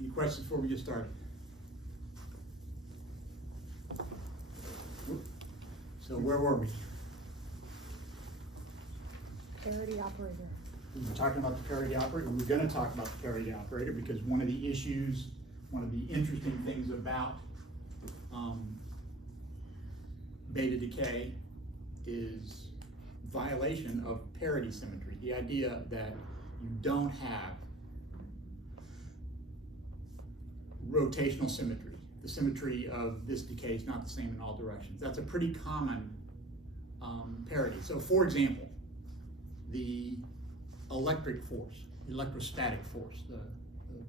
Any questions before we get started? So where were we? Parity operator. We were talking about the parity operator. We're going to talk about the parity operator because one of the issues, one of the interesting things about beta decay is violation of parity symmetry. The idea that you don't have rotational symmetry. The symmetry of this decay is not the same in all directions. That's a pretty common parity. So for example, the electric force, electrostatic force, the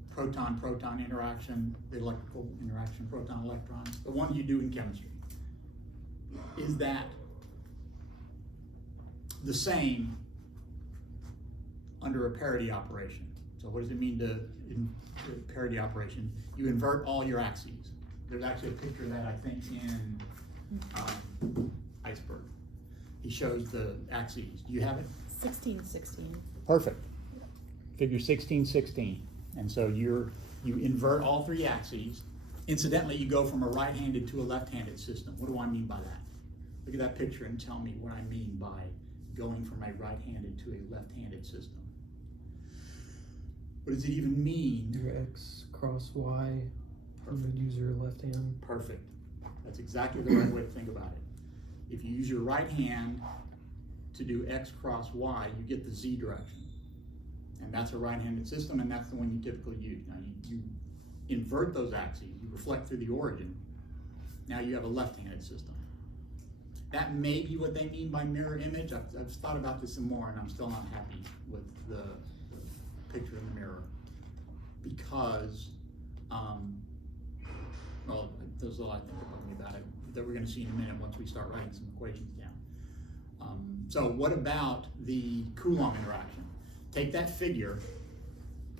proton-proton interaction, the electrical interaction, proton-electron, the one you do in chemistry. Is that the same under a parity operation? So what does it mean to parity operation? You invert all your axes. There's actually a picture of that, I think, in Iceberg. He shows the axes. Do you have it? 1616. Perfect. Figure 1616. And so you invert all three axes. Incidentally, you go from a right-handed to a left-handed system. What do I mean by that? Look at that picture and tell me what I mean by going from a right-handed to a left-handed system. What does it even mean? Your X cross Y. You would use your left hand. Perfect. That's exactly the right way to think about it. If you use your right hand to do X cross Y, you get the Z direction. And that's a right-handed system, and that's the one you typically use. Now you invert those axes, you reflect through the origin. Now you have a left-handed system. That may be what they mean by mirror image. I've thought about this some more, and I'm still not happy with the picture in the mirror because, well, there's a lot I think about it that we're going to see in a minute once we start writing some equations down. So what about the Coulomb interaction? Take that figure,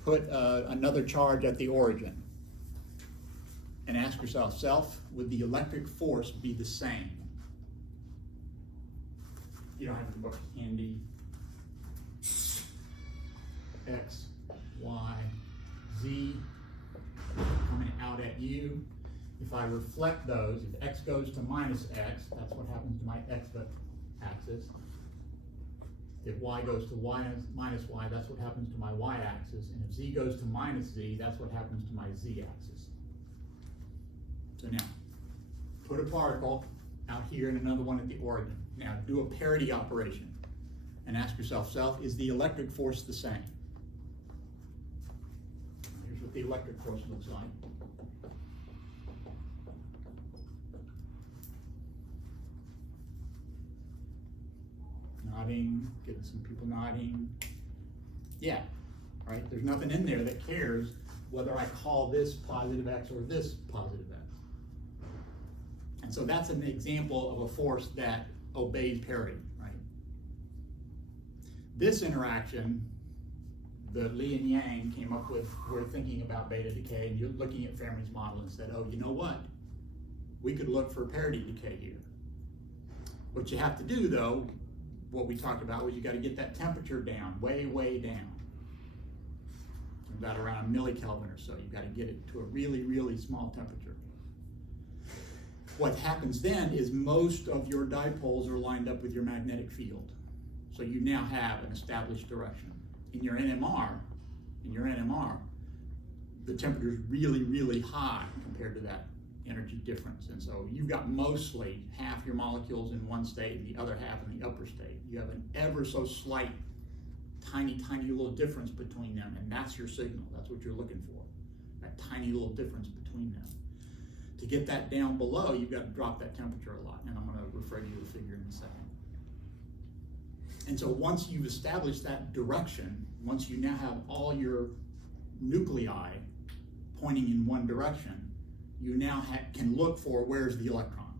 put another charge at the origin, and ask yourself, would the electric force be the same? You don't have the book handy. X, Y, Z coming out at you. If I reflect those, if X goes to minus X, that's what happens to my X axis. If Y goes to minus Y, that's what happens to my Y axis. And if Z goes to minus Z, that's what happens to my Z axis. So now, put a particle out here and another one at the origin. Now do a parity operation and ask yourself, is the electric force the same? Here's what the electric force looks like. Nodding, getting some people nodding. Yeah, right? There's nothing in there that cares whether I call this positive X or this positive X. And so that's an example of a force that obeys parity, right? This interaction, the Li and Yang came up with, we're thinking about beta decay, and you're looking at Fermi's model and said, oh, you know what? We could look for parity decay here. What you have to do, though, what we talked about was you got to get that temperature down, way, way down. About around a millikelvin or so. You've got to get it to a really, really small temperature. What happens then is most of your dipoles are lined up with your magnetic field. So you now have an established direction. In your NMR, the temperature is really, really high compared to that energy difference. And so you've got mostly half your molecules in one state and the other half in the upper state. You have an ever so slight, tiny, tiny little difference between them, and that's your signal. That's what you're looking for, that tiny little difference between them. To get that down below, you've got to drop that temperature a lot, and I'm going to refer you to a figure in a second. And so once you've established that direction, once you now have all your nuclei pointing in one direction, you now can look for where's the electron.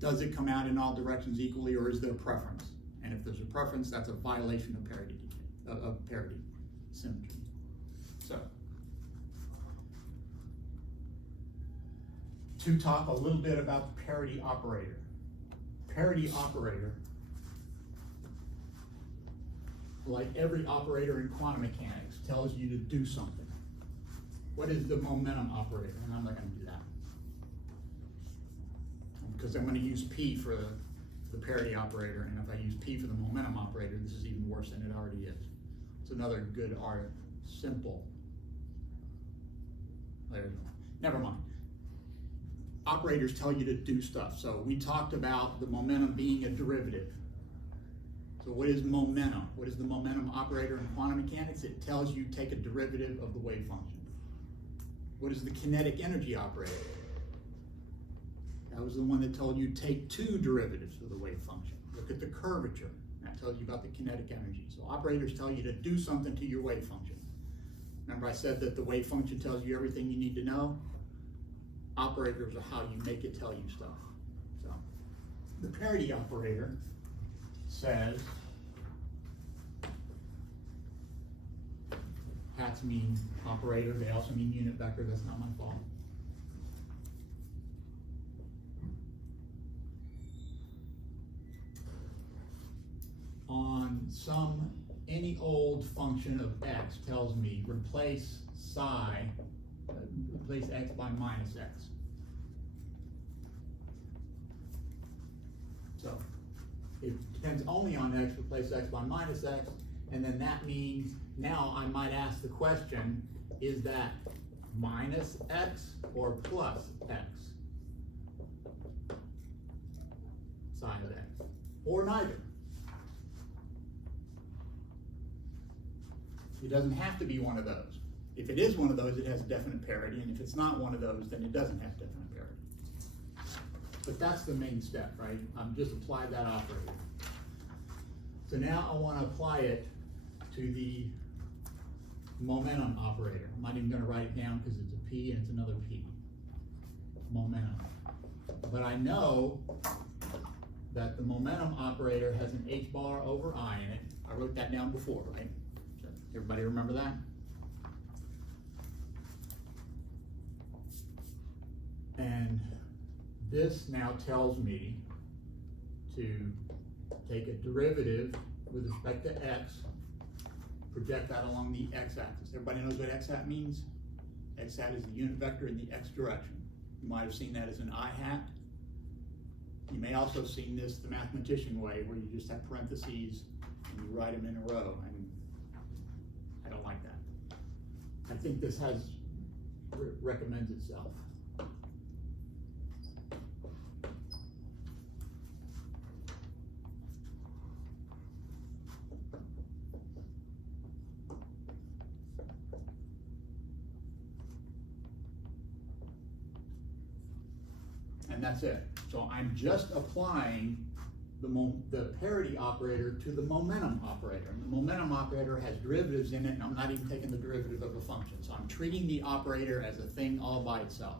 Does it come out in all directions equally, or is there a preference? And if there's a preference, that's a violation of parity symmetry. So, to talk a little bit about the parity operator. Parity operator, like every operator in quantum mechanics, tells you to do something. What is the momentum operator? And I'm not gonna do that. Because I'm gonna use P for the parity operator, and if I use P for the momentum operator, this is even worse than it already is. It's another good art, simple. There you go. Never mind. Operators tell you to do stuff. So we talked about the momentum being a derivative. So what is momentum? What is the momentum operator in quantum mechanics? It tells you take a derivative of the wave function. What is the kinetic energy operator? That was the one that told you take two derivatives of the wave function. Look at the curvature. That tells you about the kinetic energy. So operators tell you to do something to your wave function. Remember I said that the wave function tells you everything you need to know? Operators are how you make it tell you stuff. So the parity operator says, hats mean operator, they also mean unit vector, that's not my fault. On any old function of x tells me replace x by minus x. So it depends only on x, replace x by minus x, and then that means now I might ask the question, is that minus x or plus x sine of x, or neither? It doesn't have to be one of those. If it is one of those, it has definite parity, and if it's not one of those, then it doesn't have definite parity. But that's the main step, right? Just apply that operator. So now I want to apply it to the momentum operator. I'm not even going to write it down because it's a P and it's another P. Momentum. But I know that the momentum operator has an H bar over I in it. I wrote that down before, right? Everybody remember that? And this now tells me to take a derivative with respect to x, project that along the x-axis. Everybody knows what x-hat means? X-hat is the unit vector in the x direction. You might have seen that as an I-hat. You may also have seen this the mathematician way, where you just have parentheses and you write them in a row. And I don't like that. I think this recommends itself. And that's it. So I'm just applying the parity operator to the momentum operator. And the momentum operator has derivatives in it, and I'm not even taking the derivative of a function. So I'm treating the operator as a thing all by itself.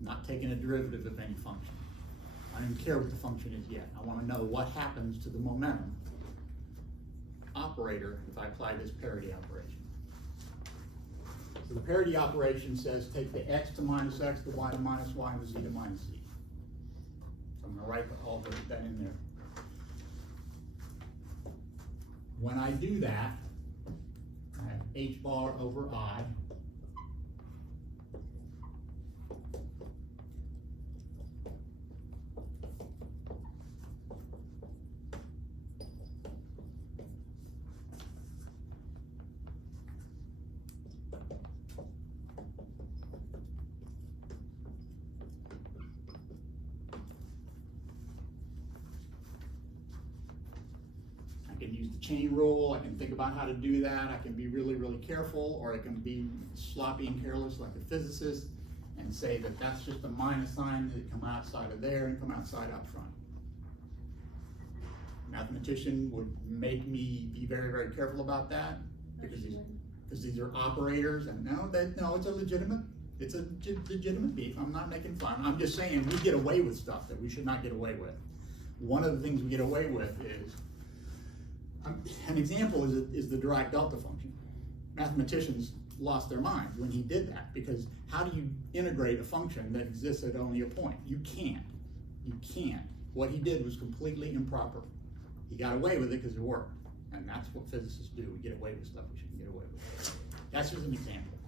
I'm not taking a derivative of any function. I don't even care what the function is yet. I want to know what happens to the momentum operator if I apply this parity operation. So the parity operation says take the x to minus x, the y to minus y, and the z to minus z. So I'm going to write all that in there. When I do that, I have h bar over I. I can use the chain rule, I can think about how to do that, I can be really, really careful, or I can be sloppy and careless like a physicist and say that that's just a minus sign that come outside of there and come outside out front. Mathematician would make me be very, very careful about that because these are operators, and no, it's a legitimate beef. I'm not making fun. I'm just saying we get away with stuff that we should not get away with. One of the things we get away with is, an example is the Dirac delta function. Mathematicians lost their minds when he did that, because how do you integrate a function that exists at only a point? You can't. You can't. What he did was completely improper. He got away with it because it worked. And that's what physicists do. We get away with stuff we shouldn't get away with. That's just an example.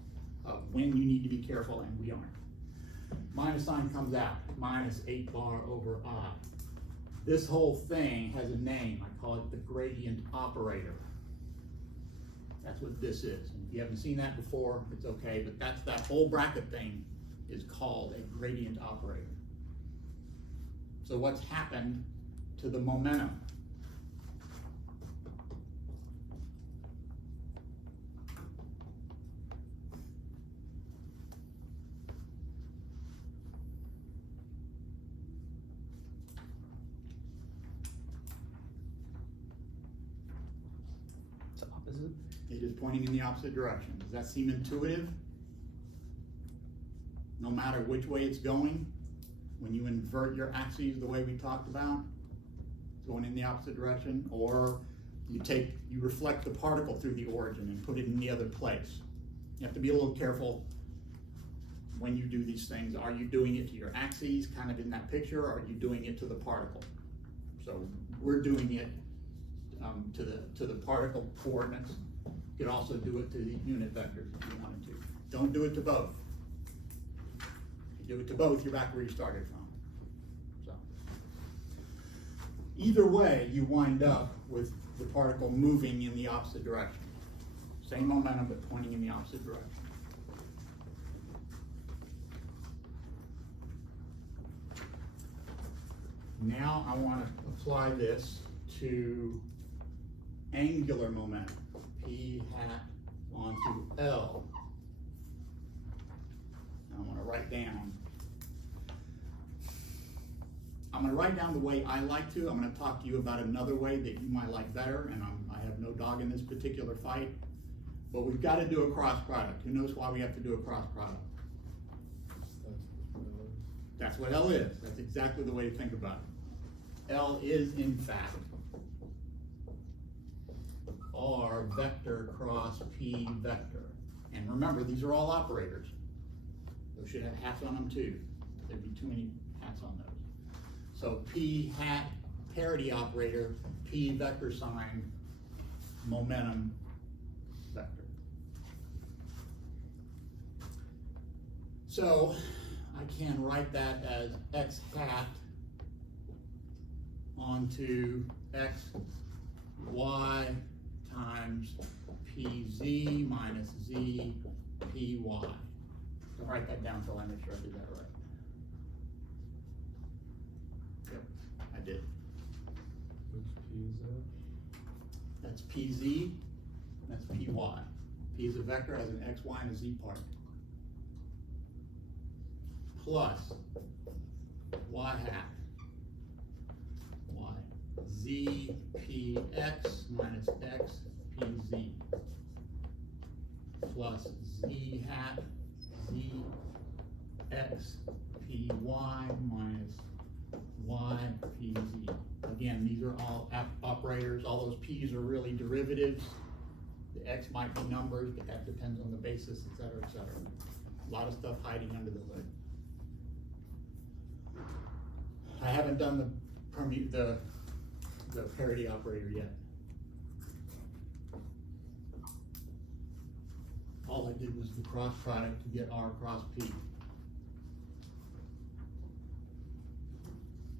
of when you need to be careful and we aren't. Minus sign comes out, minus 8 bar over I. This whole thing has a name. I call it the gradient operator. That's what this is. And if you haven't seen that before, it's okay, but that whole bracket thing is called a gradient operator. So what's happened to the momentum? It's opposite. It is pointing in the opposite direction. Does that seem intuitive? No matter which way it's going, when you invert your axes the way we talked about, it's going in the opposite direction, or you reflect the particle through the origin and put it in the other place. You have to be a little careful when you do these things. Are you doing it to your axes, kind of in that picture, or are you doing it to the particle? So we're doing it to the particle coordinates. You could also do it to the unit vectors if you wanted to. Don't do it to both. If you do it to both, you're back where you started from. So either way, you wind up with the particle moving in the opposite direction. Same momentum, but pointing in the opposite direction. Now I want to apply this to angular momentum, P hat onto L. And I'm going to write down. I'm going to write down the way I like to. I'm going to talk to you about another way that you might like better, and I have no dog in this particular fight. But we've got to do a cross product. Who knows why we have to do a cross product? That's what L is. That's exactly the way to think about it. L is, in fact, R vector cross P vector. And remember, these are all operators. Those should have hats on them too. There'd be too many hats on those. So P hat parity operator, P vector sign, momentum vector. So I can write that as X hat onto X Y times PZ minus Z PY. I'll write that down so I make sure I did that right. Yep, I did. Which P is that? That's PZ, that's PY. P is a vector, has an X, Y, and a Z part. Plus Y hat. Y. Z PX minus X PZ. Plus Z hat Z X PY minus Y PZ. Again, these are all operators. All those P's are really derivatives. The X might be numbers, but that depends on the basis, et cetera, et cetera. A lot of stuff hiding under the hood. I haven't done the parity operator yet. All I did was the cross product to get R cross P.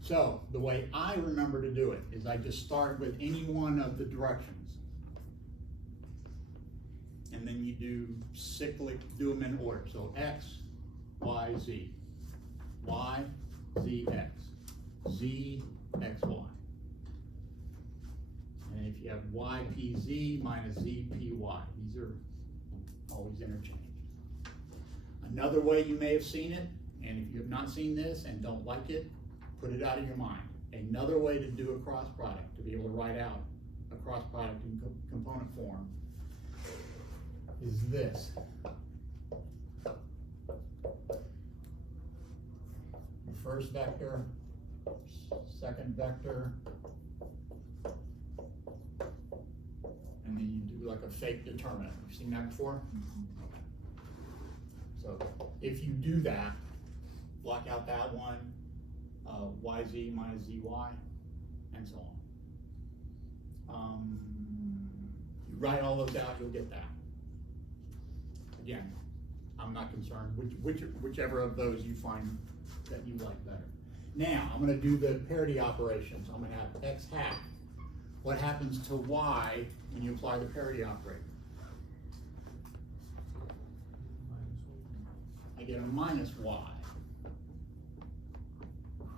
So the way I remember to do it is I just start with any one of the directions. And then you do cyclic, do them in order. So X, Y, Z. Y, Z, X. Z, X, Y. And if you have Y, P, Z minus Z, P, Y. These are always interchanged. Another way you may have seen it, and if you have not seen this and don't like it, put it out of your mind. Another way to do a cross product, to be able to write out a cross product in component form, is this. Your first vector, second vector, and then you do like a fake determinant. You've seen that before? Okay. So if you do that, block out that one, YZ minus ZY, and so on. You write all those out, you'll get that. Again, I'm not concerned, whichever of those you find that you like better. Now, I'm gonna do the parity operations. I'm gonna have x hat. What happens to y when you apply the parity operator? I get a minus y.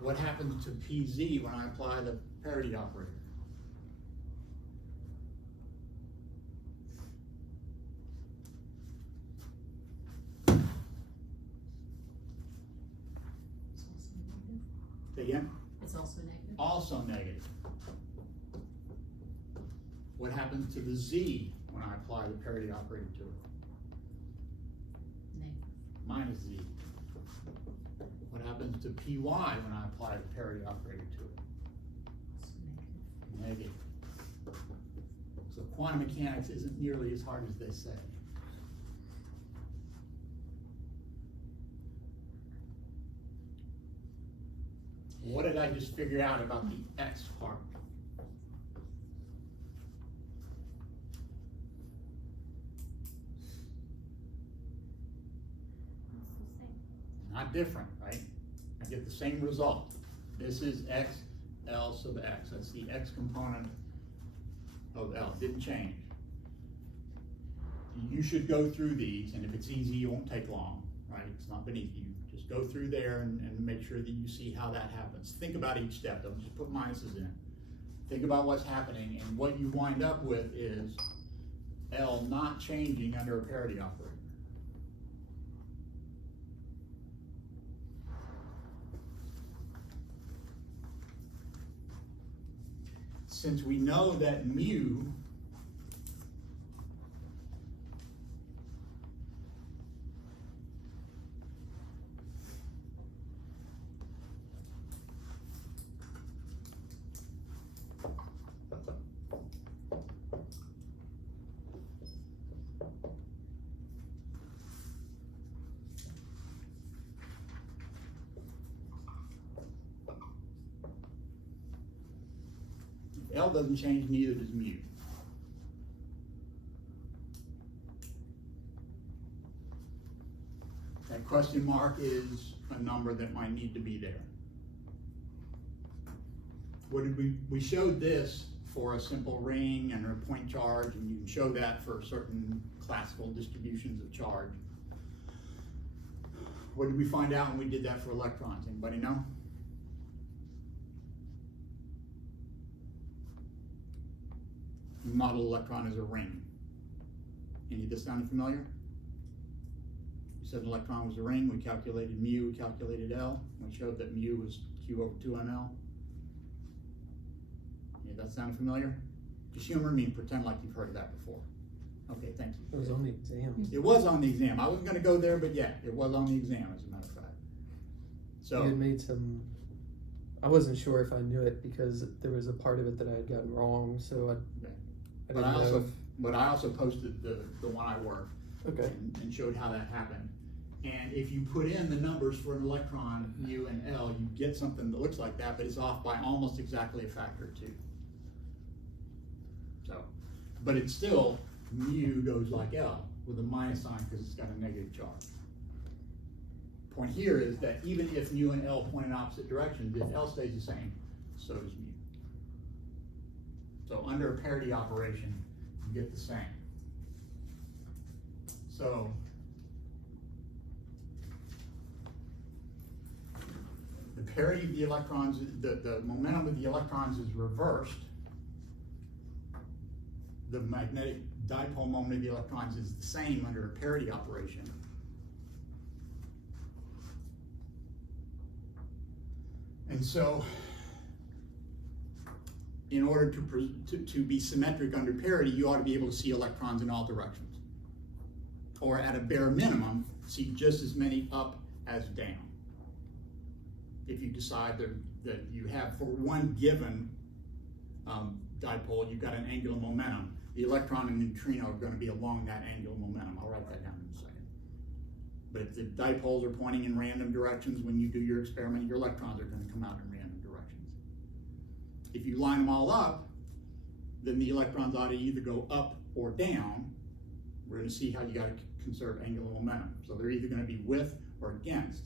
What happens to pz when I apply the parity operator? It's also negative. Say again? It's also negative. Also negative. What happens to the z when I apply the parity operator to it? Negative. Minus z. What happens to py when I apply the parity operator to it? Also negative. Negative. So quantum mechanics isn't nearly as hard as they say. What did I just figure out about the x part? It's the same. Not different, right? I get the same result. This is x, L sub x. That's the x component of L. Didn't change. You should go through these, and if it's easy, it won't take long, right? It's not beneath you. Just go through there and make sure that you see how that happens. Think about each step. Don't just put minuses in. Think about what's happening, and what you wind up with is L not changing under a parity operator. Since we know that mu L doesn't change, neither does mu. That question mark is a number that might need to be there. What did we showed this for a simple ring and a point charge, and you can show that for certain classical distributions of charge. What did we find out when we did that for electrons? Anybody know? We model electron as a ring. Any of this sound familiar? We said an electron was a ring, we calculated mu, we calculated L, and we showed that mu was Q over 2 on L. Any of that sound familiar? Just humor me and pretend like you've heard that before. Okay, thank you. It was on the exam. It was on the exam. I wasn't gonna go there, but yeah, it was on the exam, as a matter of fact. So. You had made some. I wasn't sure if I knew it because there was a part of it that I had gotten wrong, so Okay. I But didn't know. I also posted the one I worked Okay. and showed how that happened. And if you put in the numbers for an electron, mu and L, you get something that looks like that, but it's off by almost exactly a factor of 2. So, but it's still, mu goes like L with a minus sign because it's got a negative charge. Point here is that even if mu and L point in opposite directions, if L stays the same, so does mu. So under a parity operation, you get the same. So the parity of the electrons, the momentum of the electrons is reversed. The magnetic dipole moment of the electrons is the same under a parity operation. And so, in order to be symmetric under parity, you ought to be able to see electrons in all directions. Or at a bare minimum, see just as many up as down. If you decide that you have, for one given dipole, you've got an angular momentum, the electron and neutrino are going to be along that angular momentum. I'll write that down in a second. But if the dipoles are pointing in random directions, when you do your experiment, your electrons are going to come out in random directions. If you line them all up, then the electrons ought to either go up or down. We're going to see how you got to conserve angular momentum. So they're either gonna be with or against.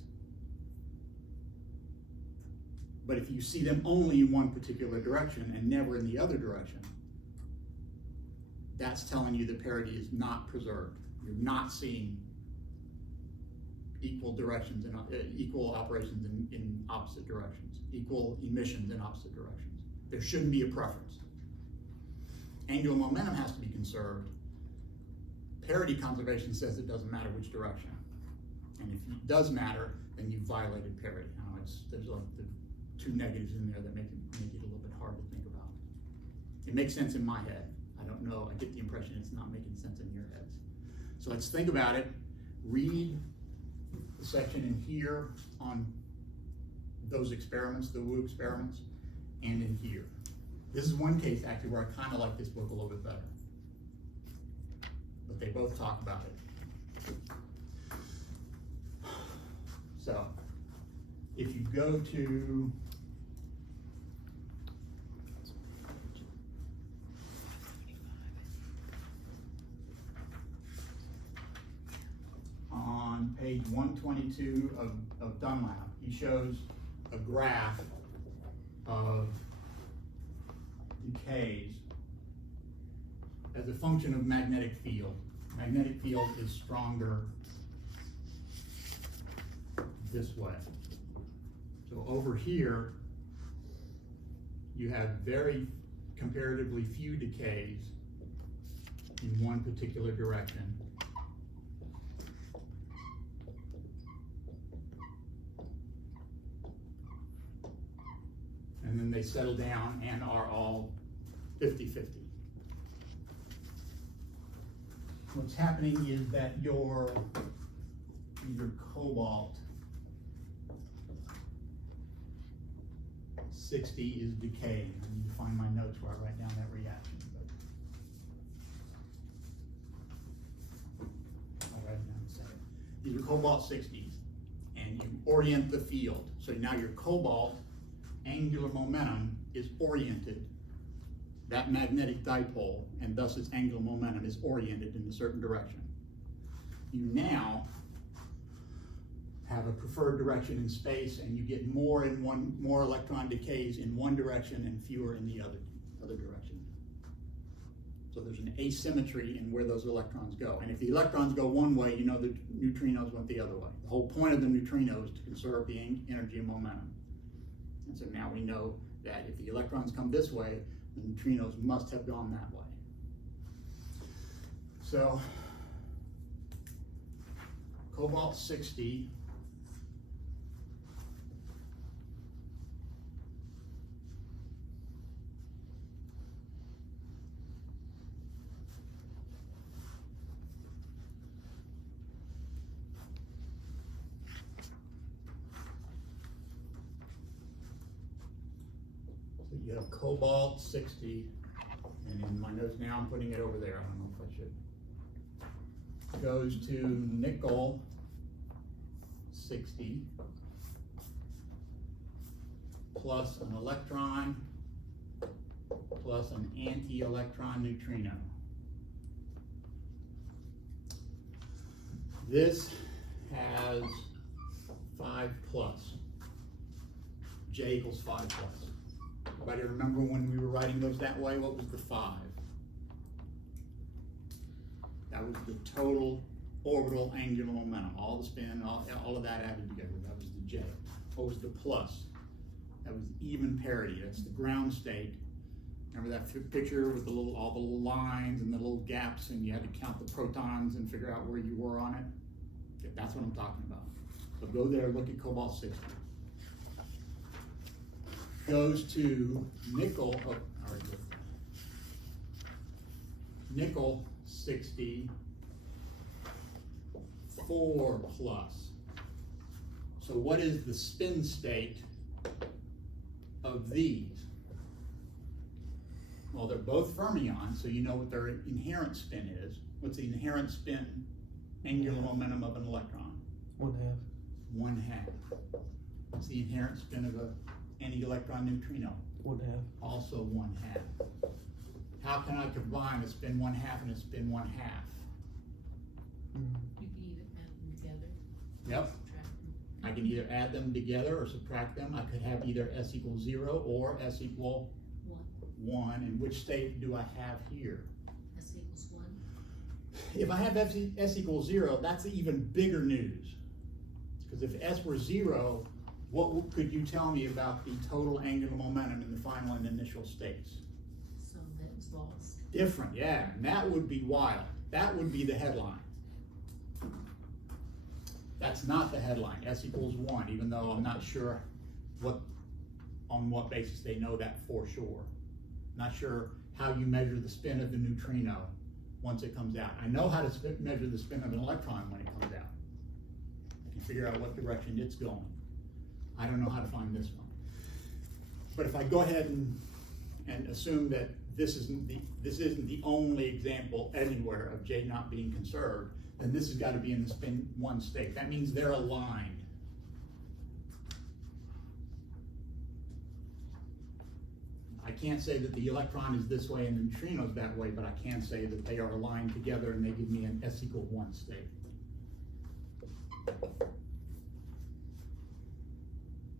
But if you see them only in one particular direction and never in the other direction, that's telling you the parity is not preserved. You're not seeing equal directions and equal operations in opposite directions, equal emissions in opposite directions. There shouldn't be a preference. Angular momentum has to be conserved. Parity conservation says it doesn't matter which direction. And if it does matter, then you violated parity. Now there's like the two negatives in there that make it a little bit hard to think about. It makes sense in my head. I don't know, I get the impression it's not making sense in your heads. So let's think about it. Read the section in here on those experiments, the Wu experiments, and in here. This is one case actually where I kind of like this book a little bit better. But they both talk about it. So, if you go to on page 122 of Dunlap, he shows a graph of decays as a function of magnetic field. Magnetic field is stronger this way. So over here, you have very comparatively few decays in one particular direction. And then they settle down and are all 50-50. What's happening is that your cobalt 60 is decaying. I need to find my notes where I write down that reaction. But I'll write it down in a second. These are cobalt 60s, and you orient the field. So now your cobalt angular momentum is oriented, that magnetic dipole, and thus its angular momentum is oriented in a certain direction. You now have a preferred direction in space, and you get more electron decays in one direction and fewer in the other direction. So there's an asymmetry in where those electrons go. And if the electrons go one way, you know the neutrinos went the other way. The whole point of the neutrino is to conserve the energy and momentum. And so now we know that if the electrons come this way, the neutrinos must have gone that way. So, cobalt 60 you have cobalt 60, and in my notes now I'm putting it over there. I don't know if I should. Goes to nickel 60 plus an electron plus an anti-electron neutrino. This has 5 plus. J equals 5 plus. Everybody remember when we were writing those that way? What was the 5? That was the total orbital angular momentum. All the spin, all of that added together. That was the J. What was the plus? That was even parity. That's the ground state. Remember that picture with all the little lines and the little gaps, and you had to count the protons and figure out where you were on it? Okay, that's what I'm talking about. So go there, look at cobalt 60. Goes to nickel, nickel 60, 4 plus. So what is the spin state of these? Well, they're both fermions, so you know what their inherent spin is. What's the inherent spin, angular momentum of an electron? 1/2. 1/2. What's the inherent spin of any electron neutrino? 1/2. Also 1/2. How can I combine a spin 1/2 and a spin 1/2? You can either add them together. Yep. Subtract them. I can either add them together or subtract them. I could have either S equals 0 or S equal One. 1. And which state do I have here? S equals 1. If I have S equals 0, that's even bigger news. Because if S were 0, what could you tell me about the total angular momentum in the final and initial states? So that was lost. Different, yeah, and that would be wild. That would be the headline. That's not the headline, S equals 1, even though I'm not sure on what basis they know that for sure. Not sure how you measure the spin of the neutrino once it comes out. I know how to measure the spin of an electron when it comes out. I can figure out what direction it's going. I don't know how to find this one. But if I go ahead and assume that this isn't the only example anywhere of J not being conserved, then this has got to be in the spin 1 state. That means they're aligned. I can't say that the electron is this way and the neutrino is that way, but I can say that they are aligned together and they give me an S equal 1 state.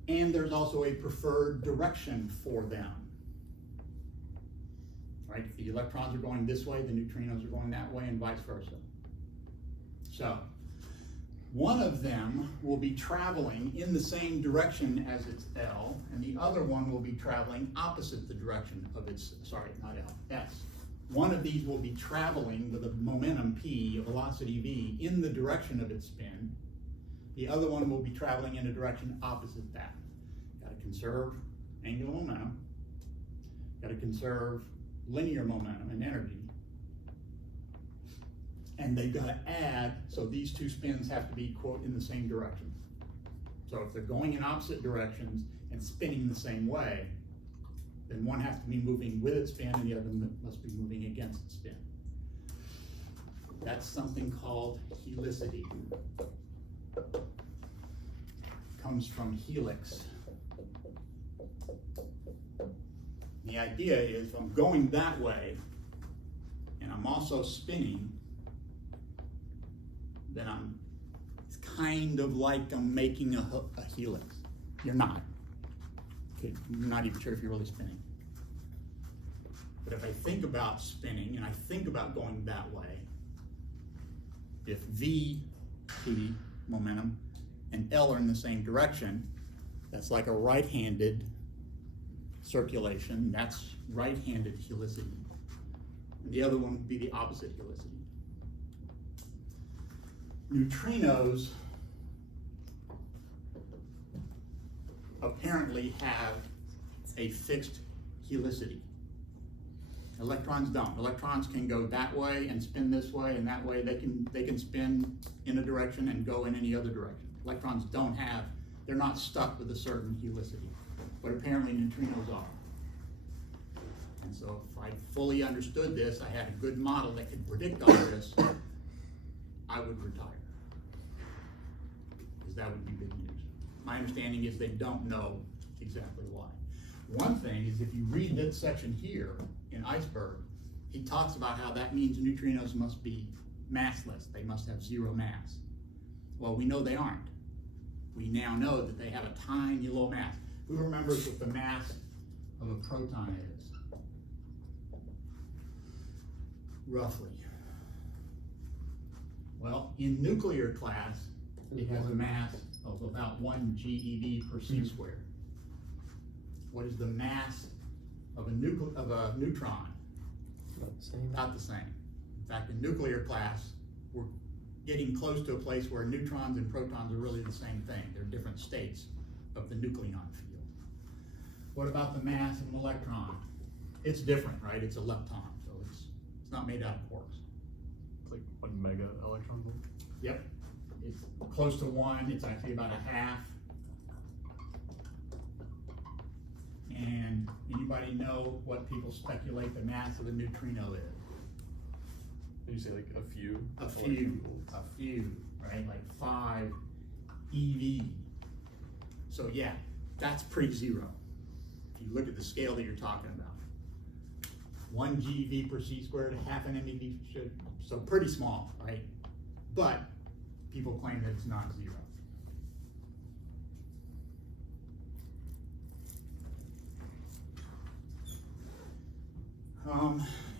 And there's also a preferred direction for them. Right? If the electrons are going this way, the neutrinos are going that way, and vice versa. So, one of them will be traveling in the same direction as its L, and the other one will be traveling opposite the direction of its, sorry, not L, S. One of these will be traveling with a momentum P, a velocity V, in the direction of its spin. The other one will be traveling in a direction opposite that. Got to conserve angular momentum. Got to conserve linear momentum and energy. And they've got to add, so these two spins have to be, quote, in the same direction. So if they're going in opposite directions and spinning the same way, then one has to be moving with its spin and the other must be moving against its spin. That's something called helicity. Comes from helix. The idea is if I'm going that way and I'm also spinning, then it's kind of like I'm making a helix. You're not. Okay, I'm not even sure if you're really spinning. But if I think about spinning and I think about going that way, if V, P, momentum, and L are in the same direction, that's like a right-handed circulation. That's right-handed helicity. And the other one would be the opposite helicity. Neutrinos apparently have a fixed helicity. Electrons don't. Electrons can go that way and spin this way and that way. They can spin in a direction and go in any other direction. Electrons don't have, they're not stuck with a certain helicity, but apparently neutrinos are. And so if I fully understood this, I had a good model that could predict all this, I would retire. Because that would be big news. My understanding is they don't know exactly why. One thing is if you read this section here in Iceberg, he talks about how that means neutrinos must be massless. They must have zero mass. Well, we know they aren't. We now know that they have a tiny low mass. Who remembers what the mass of a proton is? Roughly. Well, in nuclear class, it has a mass of about 1 GeV per c squared. What is the mass of a neutron? About the same. About the same. In fact, in nuclear class, we're getting close to a place where neutrons and protons are really the same thing. They're different states of the nucleon field. What about the mass of an electron? It's different, right? It's a lepton, so it's not made out of quarks. It's like 1 mega electron volt. Yep. It's close to 1. It's actually about a half. And anybody know what people speculate the mass of a neutrino is? Did you say like a few? A few, right? Like 5 eV. So yeah, that's pre-zero. If you look at the scale that you're talking about. 1 GeV per c squared, half an MeV, so pretty small, right? but people claim that it's not zero.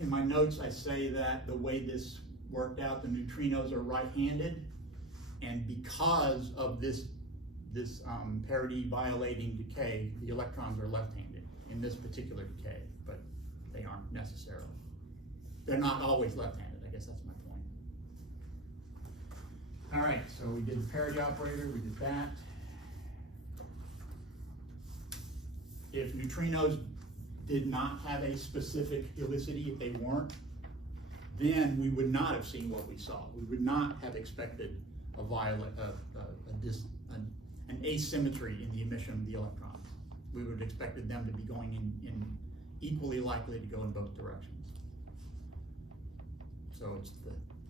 In my notes, I say that the way this worked out, the neutrinos are right-handed, and because of this parity violating decay, the electrons are left-handed in this particular decay, but they aren't necessarily. They're not always left-handed, I guess that's my point. All right, so we did the parity operator, we did that. If neutrinos did not have a specific helicity, if they weren't, then we would not have seen what we saw. We would not have expected an asymmetry in the emission of the electrons. We would have expected them to be going in equally likely to go in both directions. So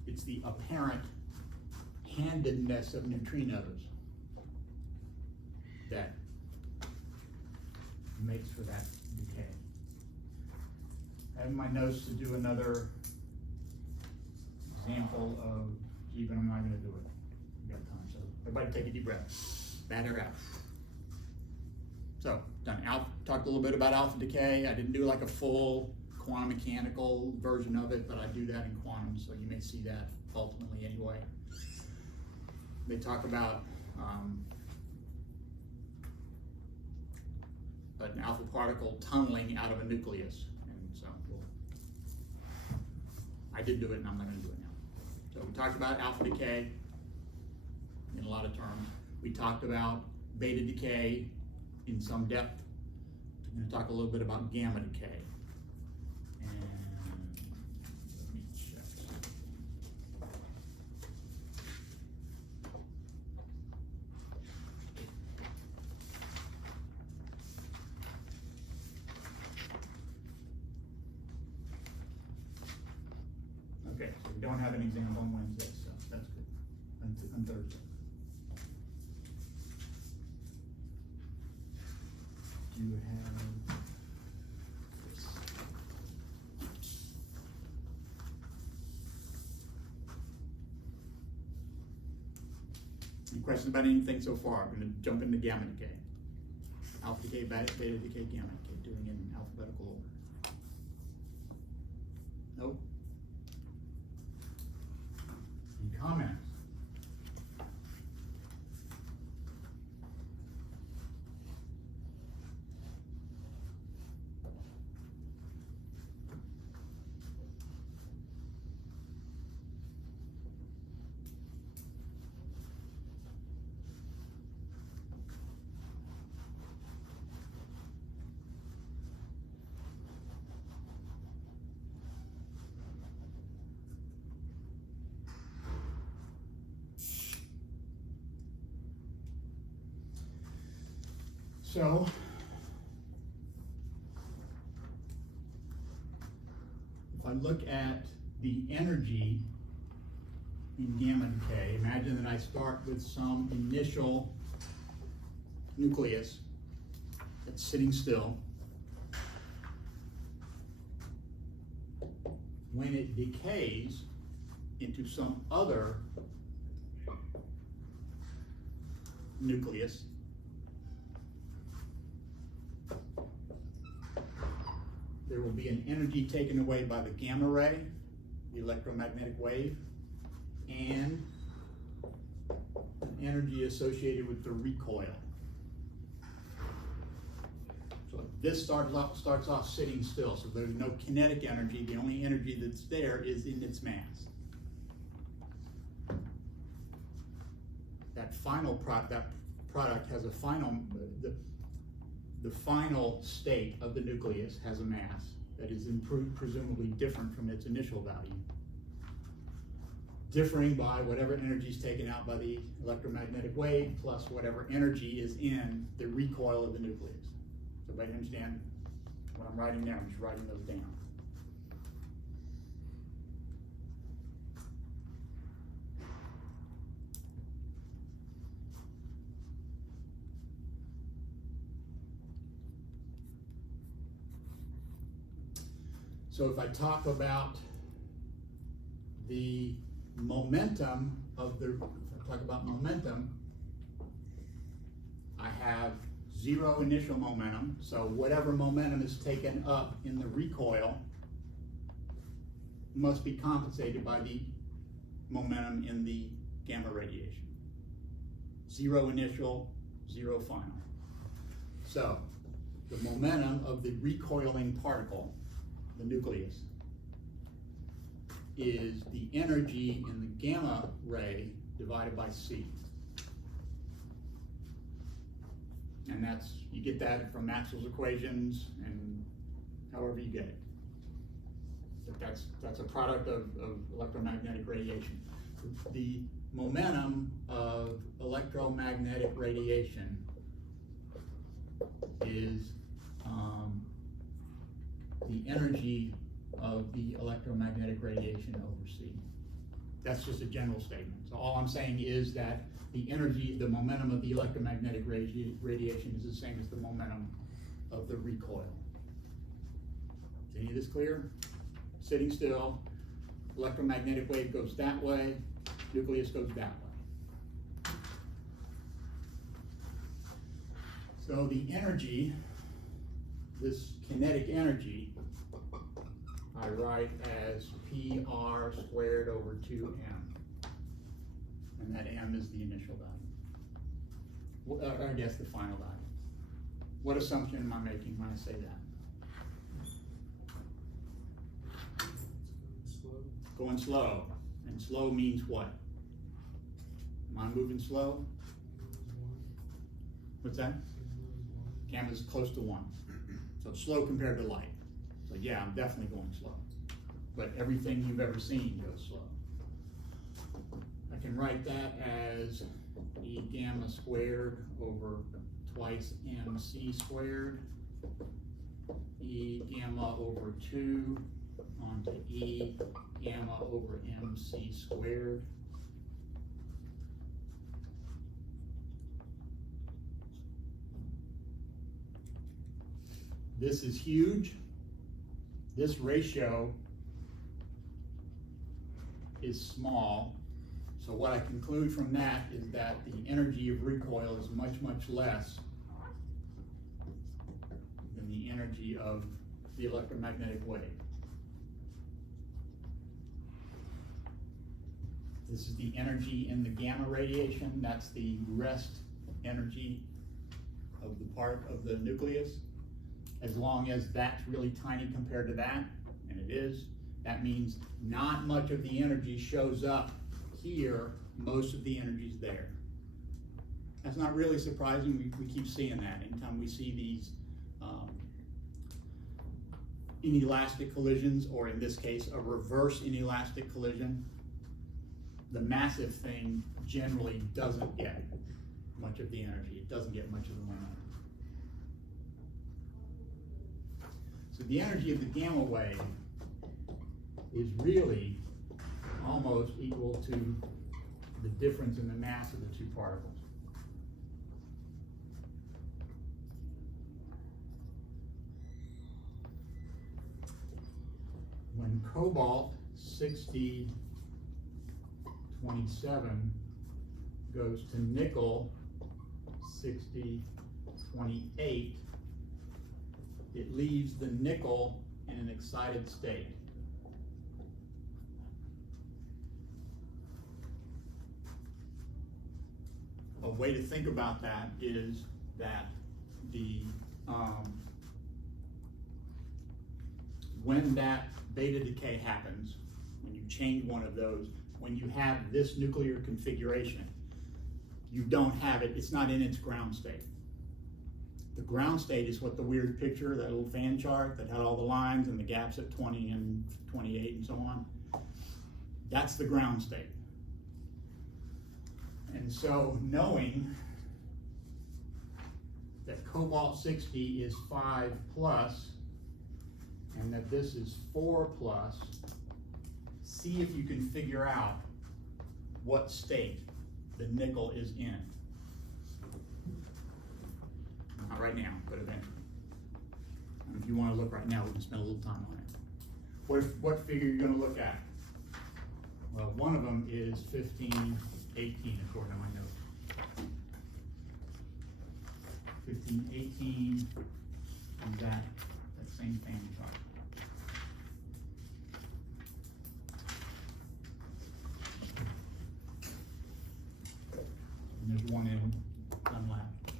it's the apparent handedness of neutrinos that makes for that decay. I have in my notes to do another example of, even I'm not going to do it. We got time, so everybody take a deep breath. Bat air out. So, done. Talked a little bit about alpha decay. I didn't do like a full quantum mechanical version of it, but I do that in quantum, so you may see that ultimately anyway. They talk about an alpha particle tunneling out of a nucleus, and so I did do it, and I'm not going to do it now. So we talked about alpha decay in a lot of terms. We talked about beta decay in some depth. I'm going to talk a little bit about gamma decay. And let me check. Okay, so we don't have an example on Wednesday, so that's good. On Thursday. Do you have this? Any questions about anything so far? I'm going to jump into gamma decay. Alpha decay, beta decay, gamma decay, doing it in alphabetical order. Nope. Any comments? So, if I look at the energy in gamma decay, imagine that I start with some initial nucleus that's sitting still. When it decays into some other nucleus, there will be an energy taken away by the gamma ray, the electromagnetic wave, and an energy associated with the recoil. So this starts off sitting still, so there's no kinetic energy. The only energy that's there is in its mass. That final product has a final, the final state of the nucleus has a mass that is presumably different from its initial value, differing by whatever energy is taken out by the electromagnetic wave plus whatever energy is in the recoil of the nucleus. So everybody understand what I'm writing there? I'm just writing those down. So if I talk about the momentum of the, if I talk about momentum, I have zero initial momentum, so whatever momentum is taken up in the recoil must be compensated by the momentum in the gamma radiation. Zero initial, zero final. So the momentum of the recoiling particle, the nucleus, is the energy in the gamma ray divided by c. And that's, you get that from Maxwell's equations and however you get it. But that's a product of electromagnetic radiation. The momentum of electromagnetic radiation is the energy of the electromagnetic radiation over C. That's just a general statement. So all I'm saying is that the energy, the momentum of the electromagnetic radiation is the same as the momentum of the recoil. Is any of this clear? Sitting still, electromagnetic wave goes that way, nucleus goes that way. So the energy, this kinetic energy, I write as PR squared over 2m. And that m is the initial value. Or I guess the final value. What assumption am I making when I say that? Going slow. And slow means what? Am I moving slow? What's that? Gamma's close to 1. So it's slow compared to light. So yeah, I'm definitely going slow. But everything you've ever seen goes slow. I can write that as E gamma squared over twice mc squared. E gamma over 2 onto E gamma over mc squared. This is huge. This ratio is small. So what I conclude from that is that the energy of recoil is much, much less than the energy of the electromagnetic wave. This is the energy in the gamma radiation. That's the rest energy of the part of the nucleus. As long as that's really tiny compared to that, and it is, that means not much of the energy shows up here, most of the energy's there. That's not really surprising, we keep seeing that. Anytime we see these inelastic collisions, or in this case, a reverse inelastic collision, the massive thing generally doesn't get much of the energy. It doesn't get much of the momentum. So the energy of the gamma wave is really almost equal to the difference in the mass of the two particles. When cobalt 6027 goes to nickel 6028, it leaves the nickel in an excited state. A way to think about that is that the when that beta decay happens, when you change one of those, when you have this nuclear configuration, you don't have it, it's not in its ground state. The ground state is what the weird picture, that little fan chart that had all the lines and the gaps at 20 and 28 and so on. That's the ground state. And so knowing that cobalt 60 is 5 plus and that this is 4 plus, see if you can figure out what state the nickel is in. Not right now, but eventually. And if you want to look right now, we can spend a little time on it. What figure are you going to look at? Well, one of them is 1518 according to my notes. 1518 and that same family chart. And there's one in unlapped.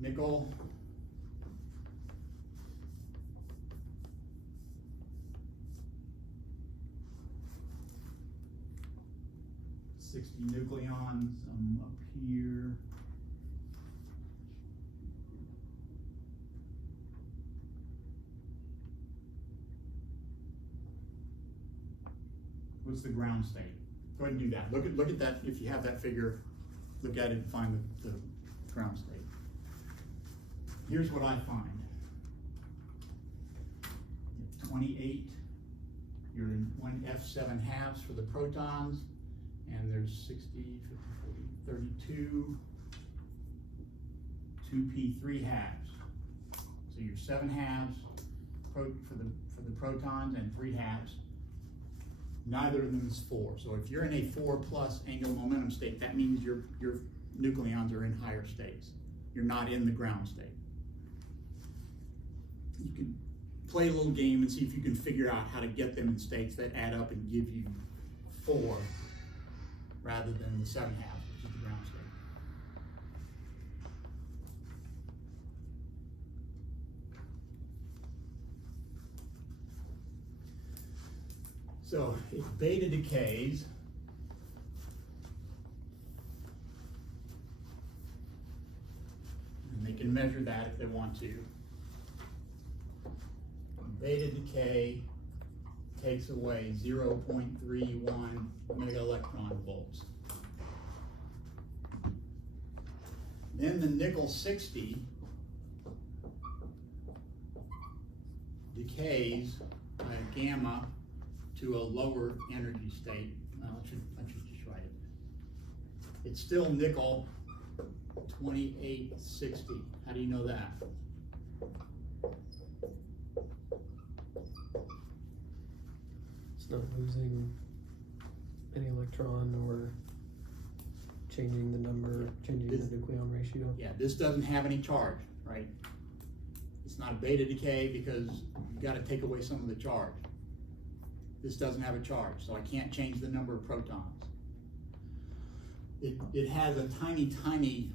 Nickel. $60 nucleons, up here. What's the ground state? Go ahead and do that. Look at that. If you have that figure, look at it and find the ground state. Here's what I find. 28, you're in 1 F7 halves for the protons, and there's 60, 50, 40, 32, 2p3 halves. So you're 7 halves for the protons and 3 halves. Neither of them is 4. So if you're in a 4 plus angular momentum state, that means your nucleons are in higher states. You're not in the ground state. You can play a little game and see if you can figure out how to get them in states that add up and give you 4 rather than the 7 halves, which is the ground state. So if beta decays, and they can measure that if they want to. Beta decay takes away 0.31 mega electron volts. Then the nickel 60 decays by a gamma to a lower energy state. Well, I should just write it. It's still nickel 2860. How do you know that? It's not losing any electron or changing the number, changing the nucleon ratio. Yeah, this doesn't have any charge, right? It's not a beta decay because you've got to take away some of the charge. This doesn't have a charge, so I can't change the number of protons. It has a tiny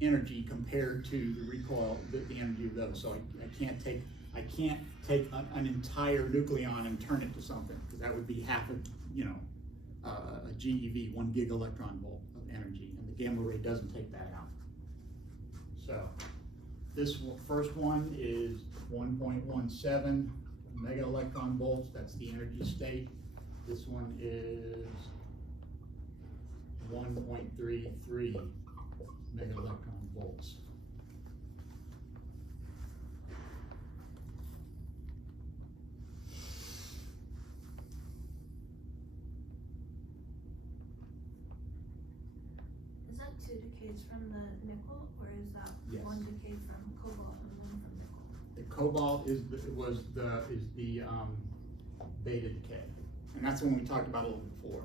energy compared to the recoil, the energy of those. So I can't take an entire nucleon and turn it to something, because that would be half of, a GeV, 1 gig electron volt of energy, and the gamma ray doesn't take that out. So this first one is 1.17 mega electron volts. That's the energy state. This one is 1.33 mega electron volts. Is that 2 decays from the nickel, or is that Yes. 1 decay from cobalt and 1 from nickel? The cobalt is the beta decay, and that's the one we talked about a little before.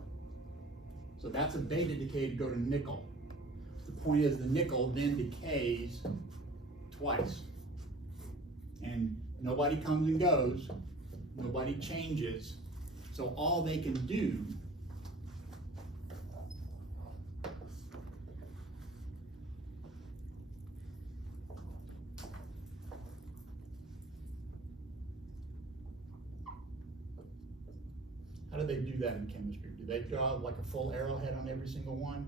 So that's a beta decay to go to nickel. The point is the nickel then decays twice, and nobody comes and goes, nobody changes. So all they can do How do they do that in chemistry? Do they draw like a full arrowhead on every single one?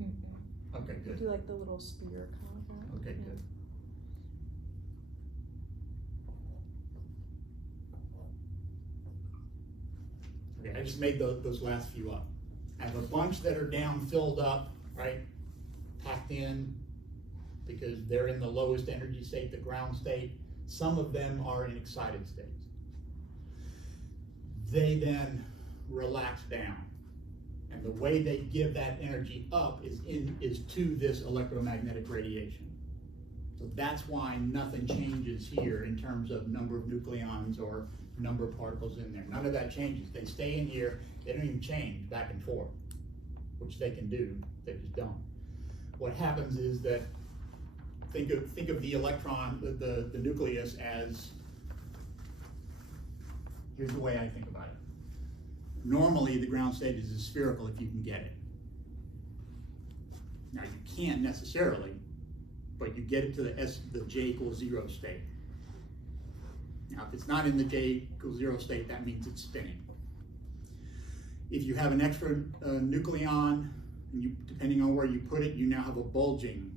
Mm-hmm. Okay, We good. do like the little spear kind of thing. Okay, good. Okay, I just made those last few up. I have a bunch that are down filled up, right? Packed in, because they're in the lowest energy state, the ground state. Some of them are in excited states. They then relax down. And the way they give that energy up is to this electromagnetic radiation. So that's why nothing changes here in terms of number of nucleons or number of particles in there. None of that changes. They stay in here, they don't even change back and forth, which they can do, they just don't. What happens is that, think of the electron, the nucleus as, here's the way I think about it. Normally, the ground state is spherical if you can get it. Now, you can't necessarily, but you get it to the j equals 0 state. Now, if it's not in the j equals 0 state, that means it's spinning. If you have an extra nucleon, and depending on where you put it, you now have a bulging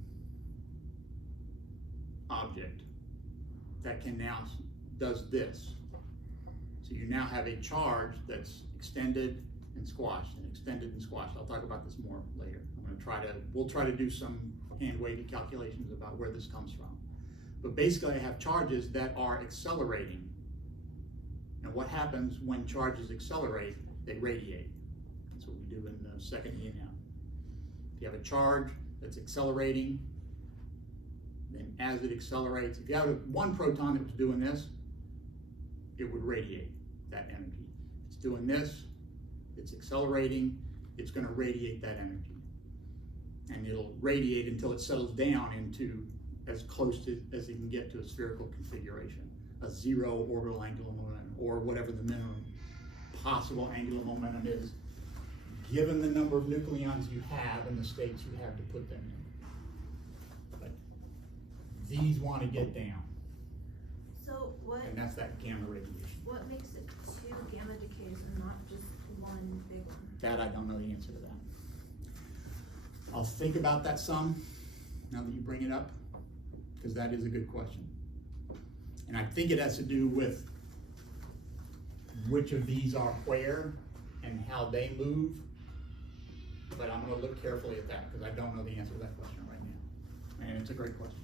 object that does this. So you now have a charge that's extended and squashed and extended and squashed. I'll talk about this more later. We'll try to do some hand-wavy calculations about where this comes from. But basically I have charges that are accelerating. And what happens when charges accelerate? They radiate. That's what we do in the second EM. If you have a charge that's accelerating, then as it accelerates, if you have one proton that was doing this, it would radiate that energy. If it's doing this, it's accelerating, it's going to radiate that energy. And it'll radiate until it settles down into as close to as it can get to a spherical configuration, a 0 orbital angular momentum, or whatever the minimum possible angular momentum is, given the number of nucleons you have and the states you have to put them in. But these want to get down, So and that's that gamma radiation. what makes it 2 gamma decays and not just one big one? That I don't know the answer to that. I'll think about that some, now that you bring it up, because that is a good question. And I think it has to do with which of these are where and how they move. But I'm going to look carefully at that because I don't know the answer to that question right now. And it's a great question.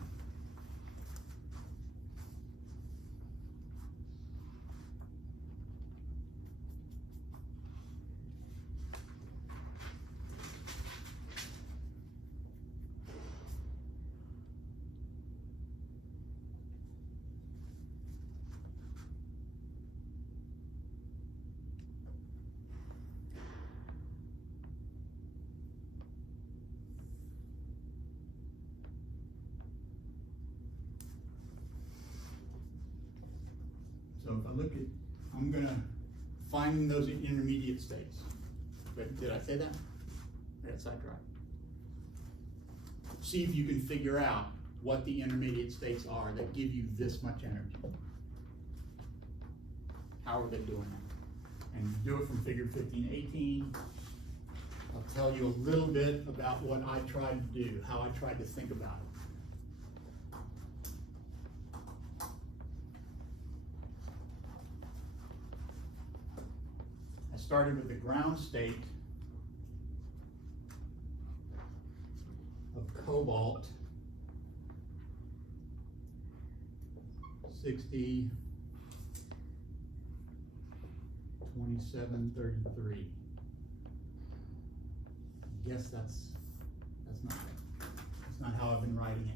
So if I look at, I'm gonna find those intermediate states. But did I say that? I got sidetracked. See if you can figure out what the intermediate states are that give you this much energy. How are they doing it? And do it from figure 15, 18. I'll tell you a little bit about what I tried to do, how I tried to think about it. I started with the ground state of cobalt, 60, 27, 33. I guess that's not how I've been writing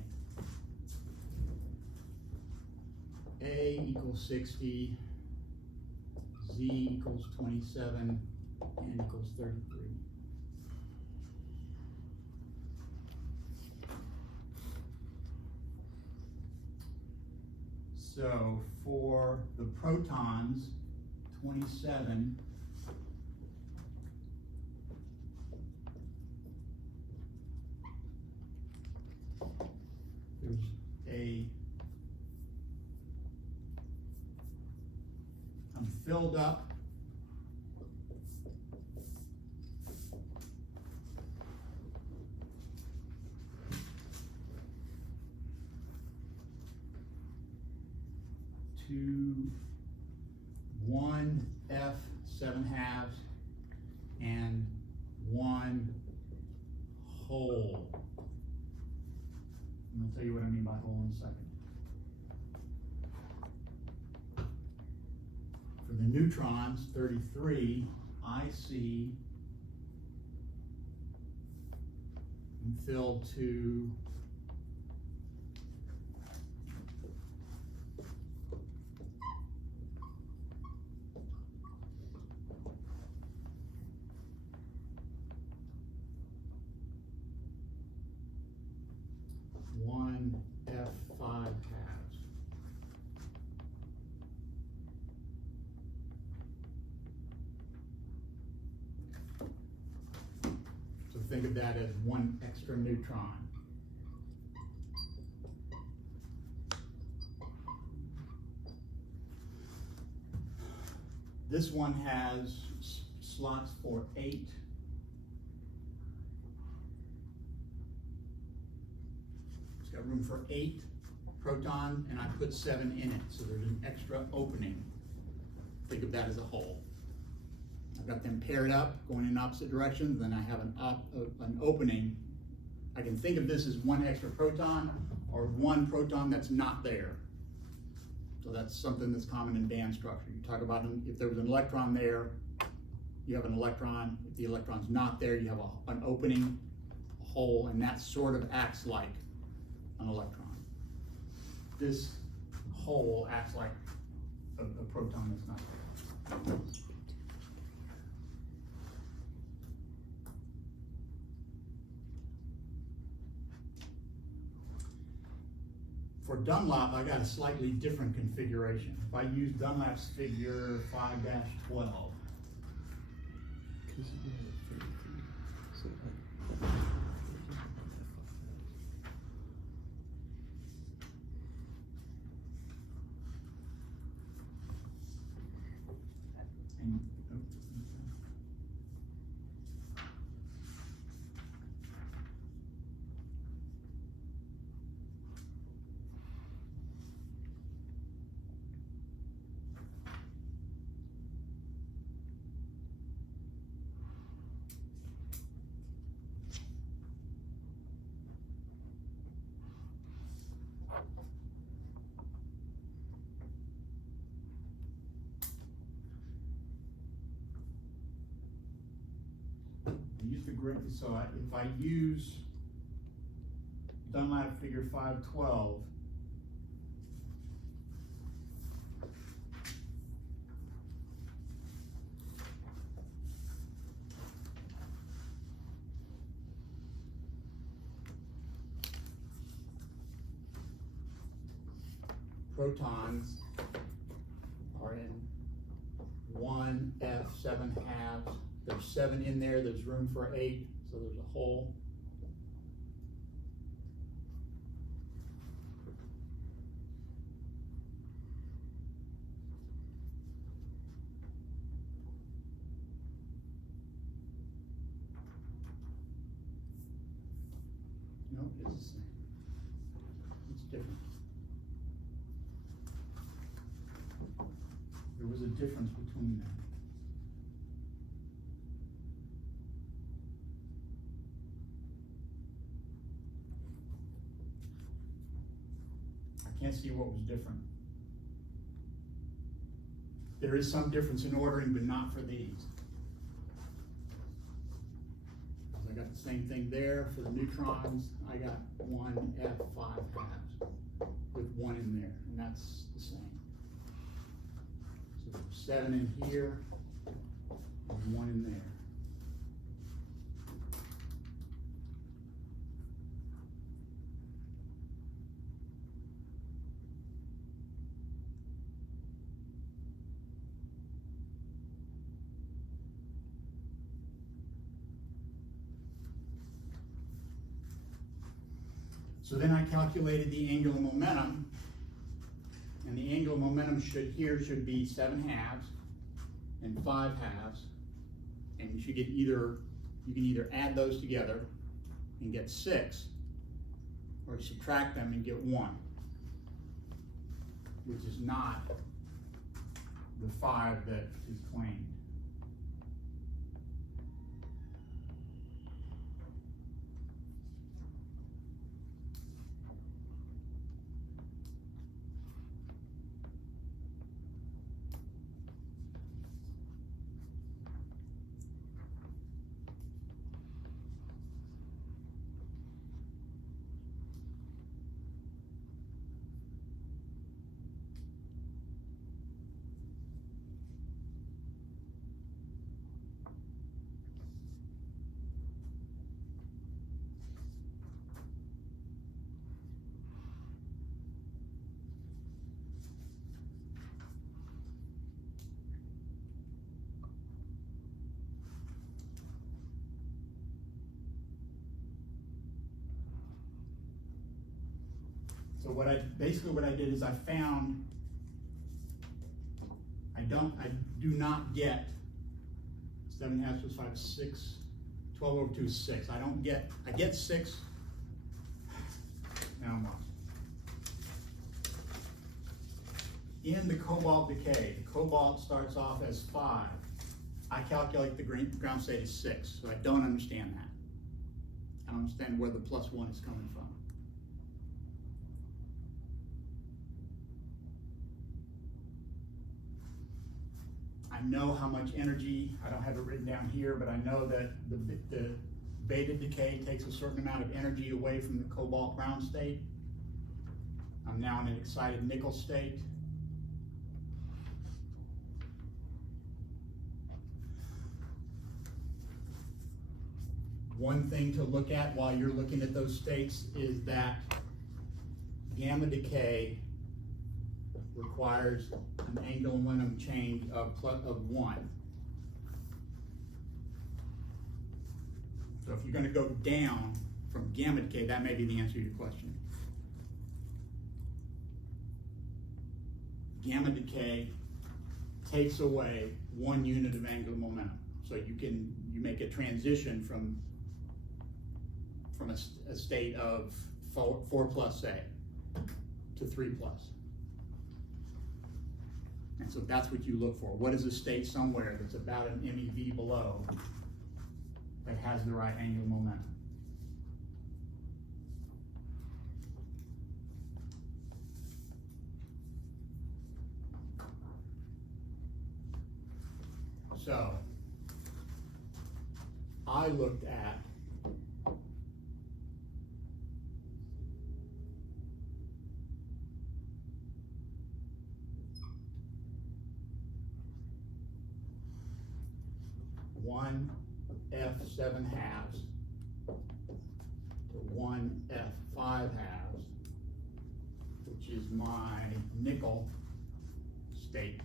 it. A equals 60, Z equals 27, N equals 33. So for the protons, 27, there's I'm filled up to 1 F 7/2 and 1 whole. I'm going to tell you what I mean by whole in a second. For the neutrons, 33, I see I'm filled to 1 F5 halves. So think of that as 1 extra neutron. This one has slots for 8. It's got room for 8 protons, and I put 7 in it, so there's an extra opening. Think of that as a hole. I've got them paired up, going in opposite directions, then I have an opening. I can think of this as 1 extra proton, or 1 proton that's not there. So that's something that's common in band structure. You talk about if there was an electron there, you have an electron. If the electron's not there, you have an opening, a hole, and that sort of acts like an electron. This hole acts like a proton that's not there. For Dunlop, I got a slightly different configuration. If I use Dunlap's figure 5-12, Because you had 33. So and use the grid, so if I use Dunlap figure 512, protons are in 1 F7 halves. There's 7 in there, there's room for 8, so there's a hole. No, it's the same. It's different. There was a difference between them. I can't see what was different. There is some difference in ordering, but not for these. I got the same thing there for the neutrons. I got 1 F5 halves with 1 in there, and that's the same. So there's 7 in here and 1 in there. So then I calculated the angular momentum, and the angular momentum should be 7 halves and 5 halves, and you should get you can either add those together and get 6, or subtract them and get 1, which is not the 5 that is claimed. So basically what I did is I found, I do not get 7.5 plus 5 is 6, 12 over 2 is 6. I get 6, now I'm lost. In the cobalt decay, the cobalt starts off as 5. I calculate the ground state as 6, so I don't understand that. I don't understand where the +1 is coming from. I know how much energy, I don't have it written down here, but I know that the beta decay takes a certain amount of energy away from the cobalt ground state. I'm now in an excited nickel state. One thing to look at while you're looking at those states is that gamma decay requires an angular momentum change of 1. So if you're going to go down from gamma decay, that may be the answer to your question. Gamma decay takes away 1 unit of angular momentum. So you make a transition from a state of 4 plus, say, to 3 plus. And so that's what you look for. What is a state somewhere that's about an MeV below that has the right angular momentum? So I looked at one F7 halves to one F5 halves, which is my nickel state.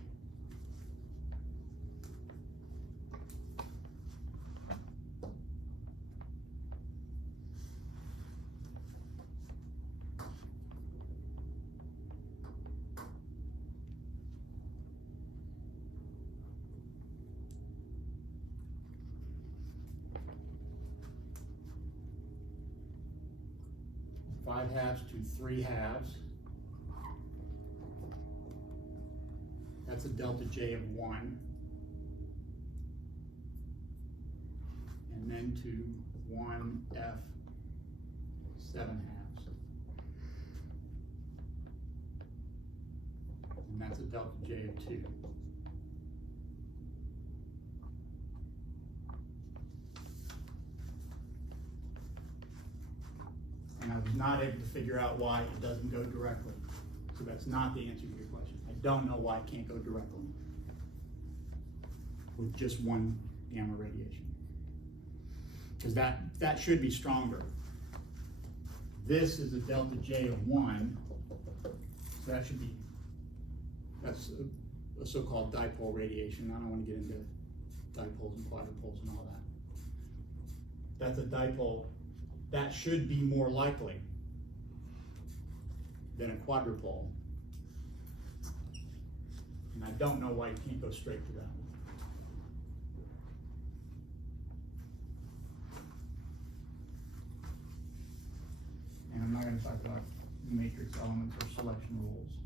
Five halves to 3 halves. That's a delta J of 1. And then to 1 F7 halves. And that's a delta J of 2. And I was not able to figure out why it doesn't go directly. So that's not the answer to your question. I don't know why it can't go directly with just one gamma radiation. Because that should be stronger. This is a delta J of 1, so that should be, that's a so-called dipole radiation. I don't want to get into dipoles and quadrupoles and all that. That's a dipole. That should be more likely than a quadrupole. And I don't know why you can't go straight to that one. And I'm not going to talk about matrix elements or selection rules.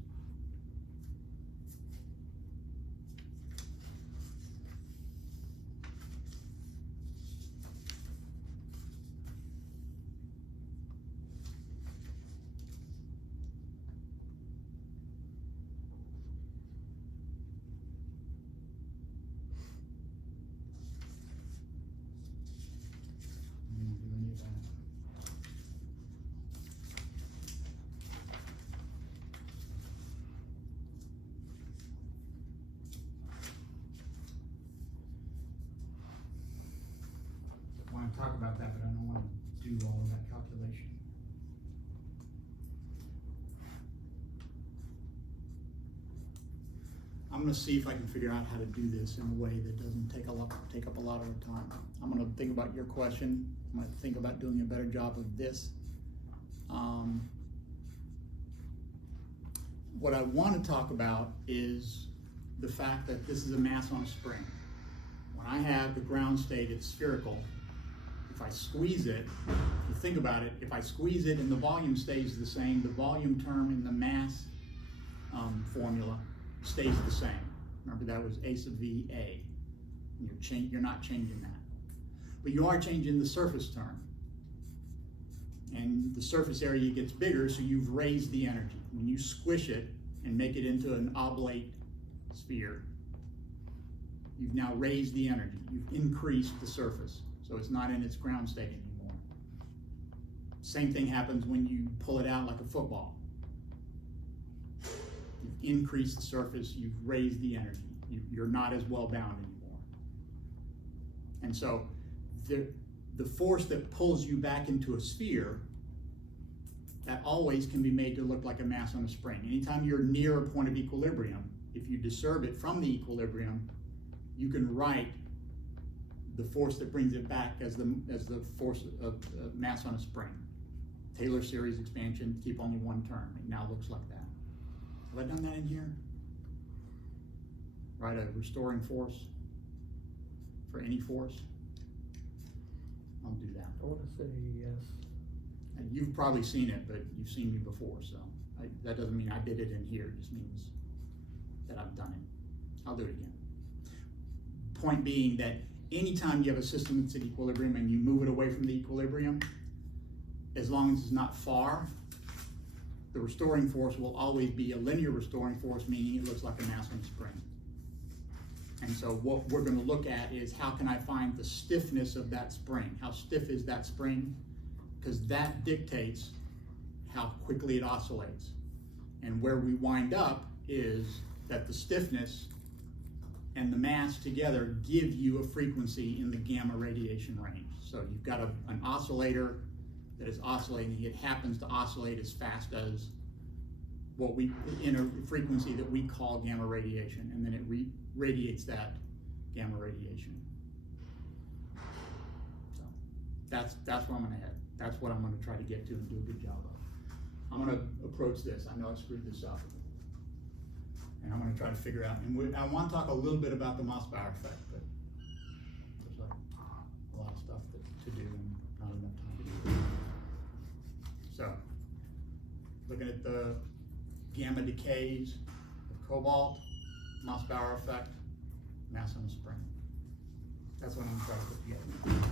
I want to talk about that, but I don't want to do all of that calculation. I'm going to see if I can figure out how to do this in a way that doesn't take up a lot of our time. I'm going to think about your question. I'm going to think about doing a better job of this. what I want to talk about is the fact that this is a mass on a spring. When I have the ground state, it's spherical. If I squeeze it, if you think about it, if I squeeze it and the volume stays the same, the volume term in the mass formula stays the same. Remember, that was A sub V A. You're not changing that. But you are changing the surface term. And the surface area gets bigger, so you've raised the energy. When you squish it and make it into an oblate sphere, you've now raised the energy. You've increased the surface, so it's not in its ground state anymore. Same thing happens when you pull it out like a football. You've increased the surface, you've raised the energy. You're not as well bound anymore. And so the force that pulls you back into a sphere, that always can be made to look like a mass on a spring. Anytime you're near a point of equilibrium, if you disturb it from the equilibrium, you can write the force that brings it back as the force of mass on a spring. Taylor series expansion, keep only one term. It now looks like that. Have I done that in here? Write a restoring force for any force. I'll do that. I want to say yes. And you've probably seen it, but you've seen me before, so that doesn't mean I did it in here. It just means that I've done it. I'll do it again. Point being that anytime you have a system that's at equilibrium and you move it away from the equilibrium, as long as it's not far, the restoring force will always be a linear restoring force, meaning it looks like a mass on a spring. And so what we're going to look at is how can I find the stiffness of that spring? How stiff is that spring? Because that dictates how quickly it oscillates. And where we wind up is that the stiffness and the mass together give you a frequency in the gamma radiation range. So you've got an oscillator that is oscillating. It happens to oscillate as fast as what we, in a frequency that we call gamma radiation, and then it radiates that gamma radiation. So that's where I'm gonna head. That's what I'm gonna try to get to and do a good job of. I'm gonna approach this. I know I screwed this up. And I'm gonna try to figure out, and I wanna talk a little bit about the Mossbauer effect, but there's like a lot of stuff to do and not enough time to do it. So, looking at the gamma decays of cobalt, Mossbauer effect, mass on a spring. That's what I'm gonna try to put together.